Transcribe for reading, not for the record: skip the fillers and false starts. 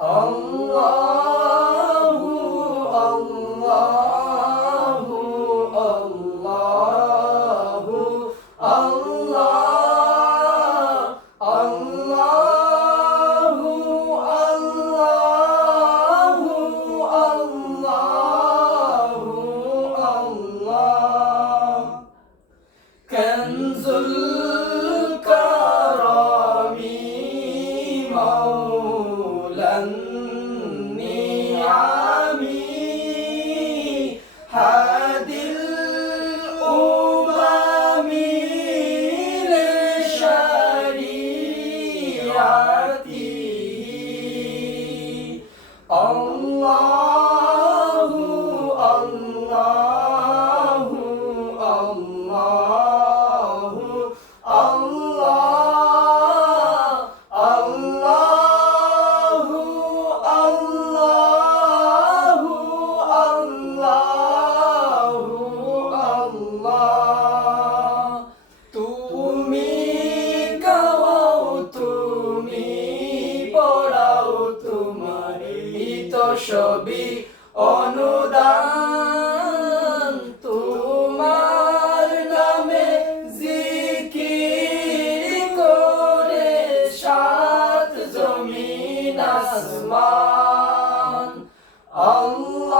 আল্লাহু আল্লাহু আল্লাহু আল্লাহ আল্লাহু আল্লাহু আল্লাহু আল্লাহ কনজুল কারামি মাওলান নিআমি হাদিল উমামি লিশরিয়াতি আল্লাহু আল্লাহু আল্লাহু আল্লাহ আল্লাহু আল্লাহু আল্লাহু আল্লাহ তুমি খাওয়াও তুমি পড়াও তোমারই তো সবই অনুদান তোমার নামে জিকির করে সাত জমিন আসমান আল্লাহ